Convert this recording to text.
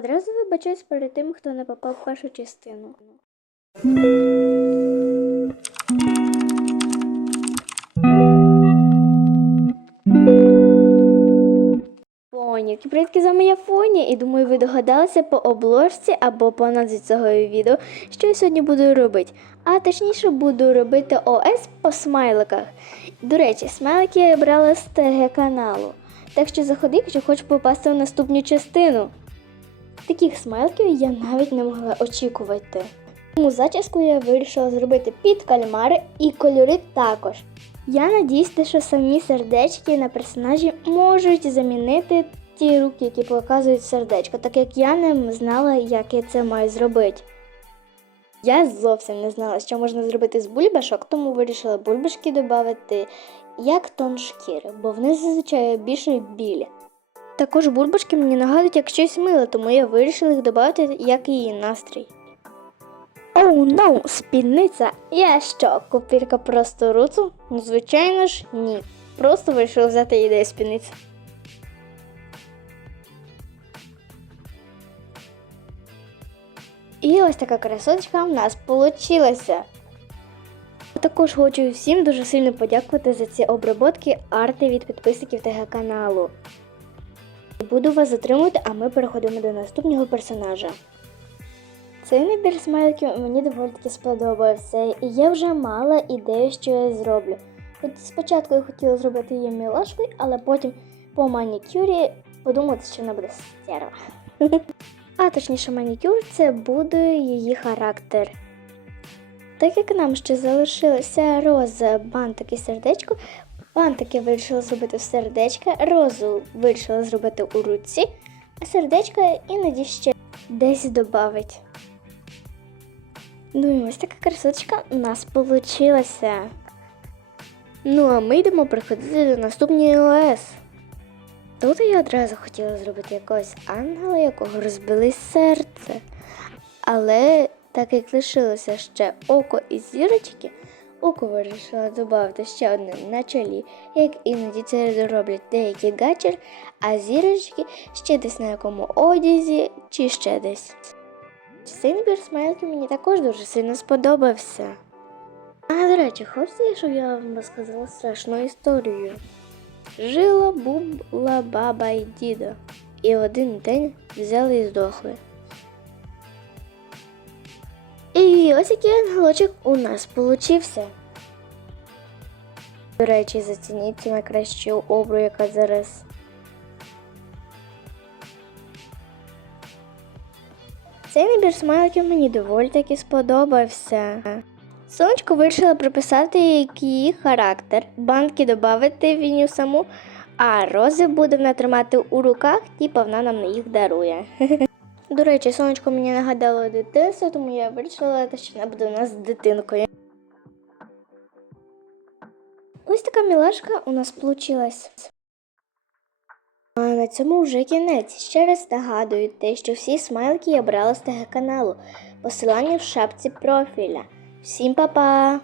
одразу вибачаюсь перед тим, хто не попав в першу частину. Поняки, привітки за моя фоні, і думаю, ви догадалися по обложці або по назві цього відео, що я сьогодні буду робити. А точніше буду робити ОС по смайликах. До речі, смайлики я брала з ТГ каналу. Так що заходи, якщо хочеш попасти в наступну частину. Таких смайликів я навіть не могла очікувати. Тому зачіску я вирішила зробити під кальмари і кольори також. Я надіюсь, що самі сердечки на персонажі можуть замінити ті руки, які показують сердечко, так як я не знала, як я це маю зробити. Я зовсім не знала, що можна зробити з бульбашок, тому вирішила бульбашки додати як тон шкіри, бо вони зазвичай більше білі. Також бульбашки мені нагадують як щось миле, тому я вирішила їх додати як її настрій. Оу, oh, no, спідниця. Я що, копірка просто руцу? Ну, звичайно ж, ні. Просто вирішила взяти ідею спідниці. І ось така красоточка в нас получилася. Також хочу всім дуже сильно подякувати за ці оброботки арти від підписників ТГ каналу. Буду вас затримувати, а ми переходимо до наступного персонажа. Цей набір смайликів мені доволі таки сподобався, і я вже мала ідею, що я зроблю. От спочатку я хотіла зробити її мілашкою, але потім по манікюрі подумала, що вона буде стерва. А точніше, манікюр це буде її характер. Так як нам ще залишилося роза, бантик і сердечко, бантики вирішила зробити сердечка, розу вирішила зробити у руці, а сердечко іноді ще десь додавить. Ну і ось така красоточка у нас получилася. Ну, а ми йдемо приходити до наступної ОС. Тут я одразу хотіла зробити якогось ангела, якого розбили серце. Але так як лишилося ще око і зірочки, око вирішила додати ще одне на чолі, як іноді це роблять деякі гачер, а зірочки ще десь на якому одязі чи ще десь. Цей набір смайликів мені також дуже сильно сподобався. А до речі, хочете, щоб я вам розказала страшну історію? Жила була баба і дідо, і в один день взяли і здохли. І ось який ангелочок у нас получився. До речі, зацініть найкращу обру, яка зараз. Цей набір смайликів мені доволі таки сподобався. Сонечко вирішила прописати її характер, банки додати в нього саму, а рози буде вона тримати у руках, типа вона нам їх дарує. До речі, сонечко мені нагадало дитинство, тому я вирішила, що вона буде у нас дитинкою. Ось така мілашка у нас вийшла. А на цьому вже кінець. Ще раз нагадую те, що всі смайлики я брала з ТГ каналу. Посилання в шапці профіля. Всім па-па!